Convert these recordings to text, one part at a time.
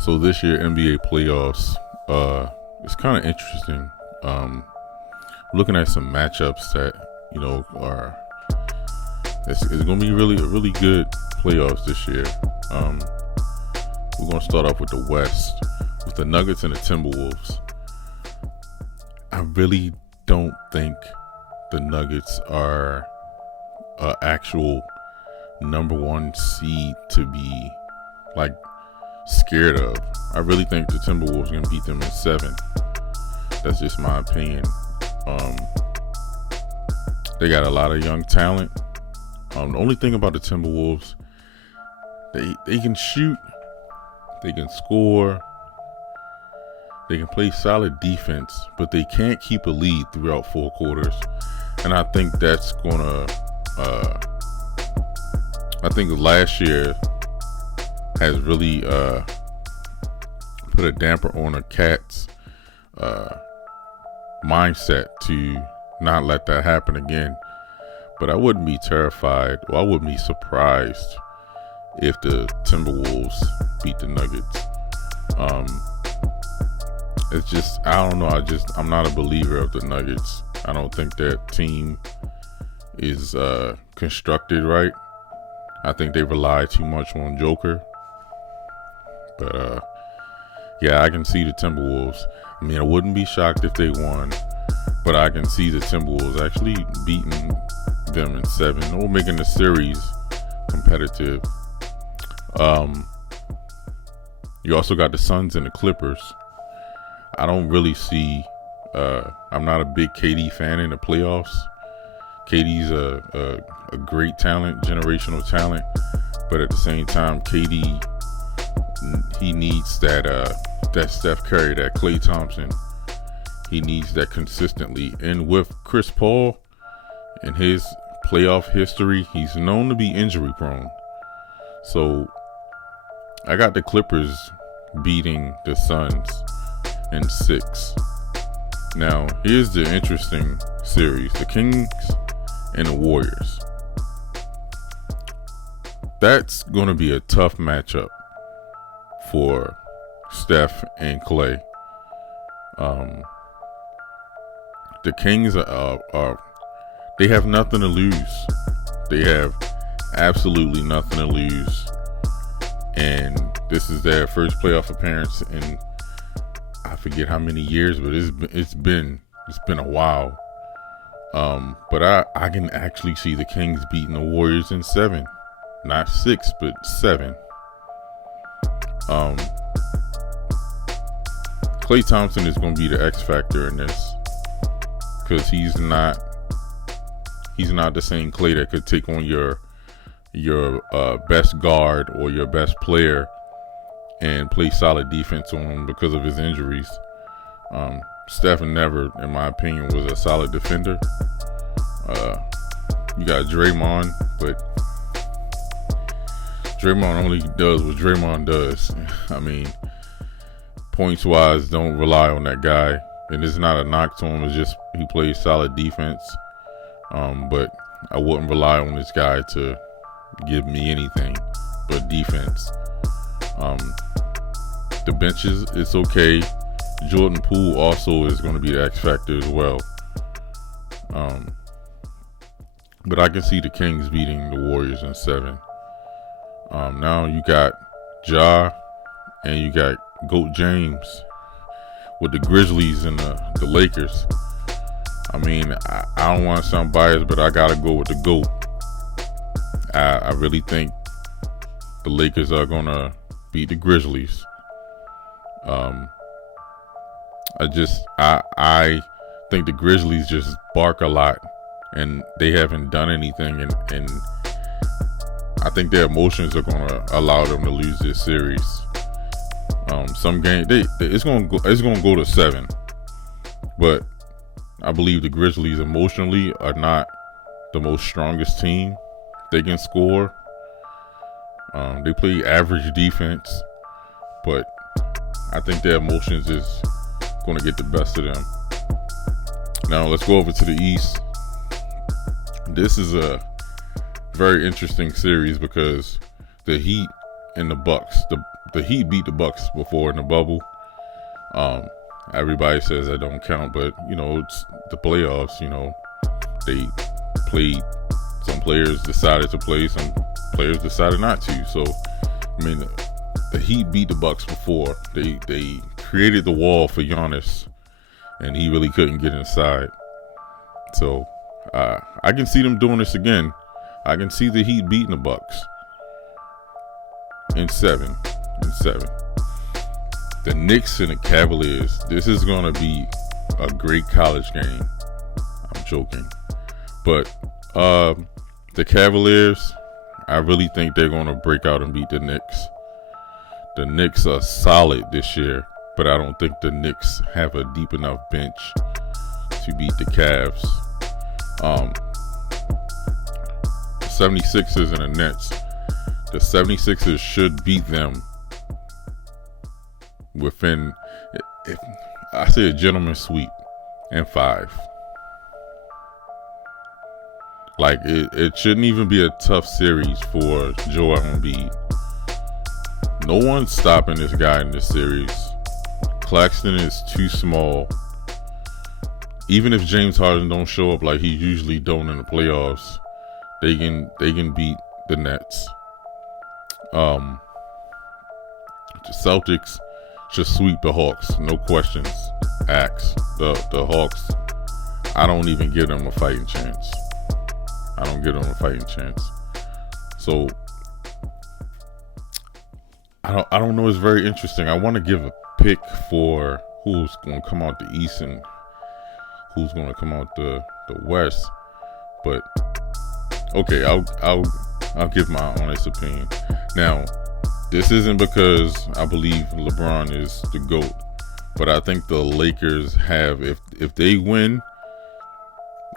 So this year NBA playoffs, it's kind of interesting. Looking at some matchups that are it's going to be really good playoffs this year. We're going to start off with the West with the Nuggets and the Timberwolves. I really don't think the Nuggets are an actual number one seed to be like scared of. I really think the Timberwolves are going to beat them in 7. That's just my opinion. They got a lot of young talent. The only thing about the Timberwolves, they can shoot, they can score, they can play solid defense, but they can't keep a lead throughout 4 quarters. And I think that's gonna I think last year has really put a damper on a Cat's mindset to not let that happen again. But I wouldn't be terrified, or I wouldn't be surprised if the Timberwolves beat the Nuggets. It's just, I don't know, I'm not a believer of the Nuggets. I don't think that team is constructed right. I think they rely too much on Joker. But yeah, I can see the Timberwolves. I mean, I wouldn't be shocked if they won, but I can see the Timberwolves actually beating them in 7 or making the series competitive. You also got the Suns and the Clippers. I don't really see, I'm not a big KD fan in the playoffs. KD's a great talent, generational talent, but at the same time, KD, he needs that Steph Curry, that Klay Thompson. He needs that consistently. And with Chris Paul in his playoff history, he's known to be injury prone. So I got the Clippers beating the Suns in 6. Now, here's the interesting series. The Kings and the Warriors. That's going to be a tough matchup for Steph and Klay. The Kings they have nothing to lose. They have absolutely nothing to lose. And this is their first playoff appearance in I forget how many years, but it's been a while. But I can actually see the Kings beating the Warriors in 7. Not 6, but 7. Klay Thompson is going to be the X factor in this, because he's not the same Klay that could take on your best guard or your best player and play solid defense on him because of his injuries. Steph never, in my opinion, was a solid defender. You got Draymond, but Draymond only does what Draymond does. I mean, points wise, don't rely on that guy. And it's not a knock to him, it's just he plays solid defense. But I wouldn't rely on this guy to give me anything but defense. The benches, it's okay. Jordan Poole also is going to be the X factor as well. But I can see the Kings beating the Warriors in 7. Now you got Ja and you got GOAT James with the Grizzlies and the Lakers. I mean, I don't want to sound biased, but I gotta go with the GOAT. I really think the Lakers are gonna beat the Grizzlies. I think the Grizzlies just bark a lot, and they haven't done anything, and I think their emotions are gonna allow them to lose this series. Some game it's gonna go to 7, but I believe the Grizzlies emotionally are not the most strongest team. They can score. They play average defense, but I think their emotions is going to get the best of them. Now let's go over to the East. This is a very interesting series because the Heat and the Bucks. the Heat beat the Bucks before in the bubble. Everybody says that don't count, but it's the playoffs. They played. Some players decided to play. Some players decided not to. So, I mean, the Heat beat the Bucks before. They created the wall for Giannis, and he really couldn't get inside. So, I can see them doing this again. I can see the Heat beating the Bucks in seven. The Knicks and the Cavaliers. This is gonna be a great college game. I'm joking, but the Cavaliers, I really think they're gonna break out and beat the Knicks. The Knicks are solid this year, but I don't think the Knicks have a deep enough bench to beat the Cavs. 76ers and the Nets. The 76ers should beat them within, if I say, a gentleman's sweep in 5. Like, it shouldn't even be a tough series for Joel Embiid. No one's stopping this guy in this series. Claxton is too small. Even if James Harden don't show up like he usually don't in the playoffs, they can beat the Nets. The Celtics should sweep the Hawks, no questions asked. The Hawks, I don't even give them a fighting chance. So I don't know. It's very interesting. I want to give a pick for who's going to come out the East and who's going to come out the West. But okay, I'll give my honest opinion. Now, this isn't because I believe LeBron is the GOAT, but I think the Lakers have, if they win,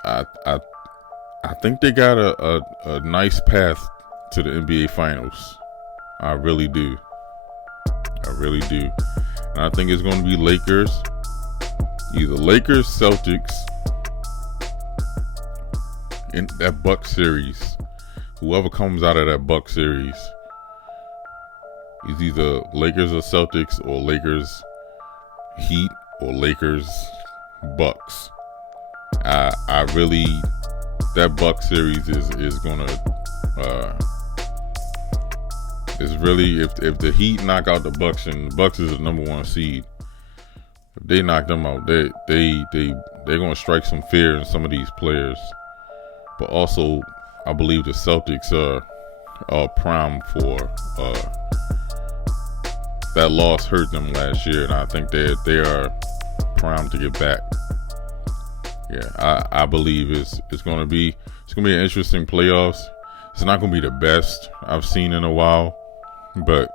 I think they got a nice path to the NBA Finals. I really do. And I think it's going to be Lakers. Either Lakers, Celtics, in that Bucks series. Whoever comes out of that Bucks series is either Lakers or Celtics, or Lakers Heat, or Lakers Bucks. I really, that Bucks series is gonna is really, if the Heat knock out the Bucks, and the Bucks is the number 1 seed, if they knock them out, they're gonna strike some fear in some of these players. But also, I believe the Celtics are primed for that loss hurt them last year, and I think they are primed to get back. Yeah, I believe it's gonna be an interesting playoffs. It's not gonna be the best I've seen in a while, but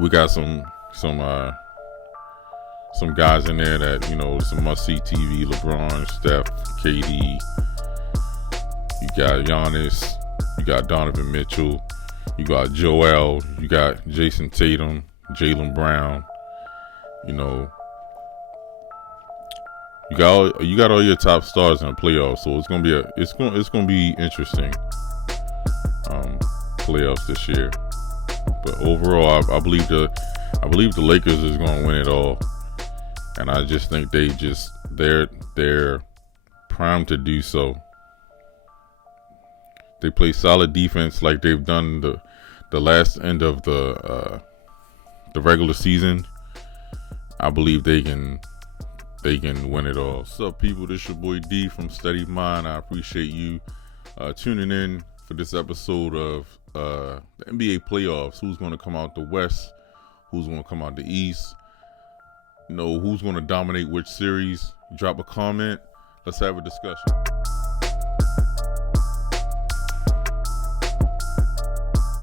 we got some guys in there that, some must-see TV. LeBron, Steph, KD. You got Giannis. You got Donovan Mitchell. You got Joel. You got Jason Tatum, Jaylen Brown. You got all your top stars in the playoffs, so it's gonna be interesting playoffs this year. But overall, I believe the Lakers is gonna win it all, and I just think they're primed to do so. They play solid defense like they've done the last end of the regular season. I believe they can win it all. What's up, people? This your boy D from Steadymind. I appreciate you tuning in for this episode of the NBA playoffs. Who's going to come out the West? Who's going to come out the East? Who's going to dominate which series? Drop a comment. Let's have a discussion.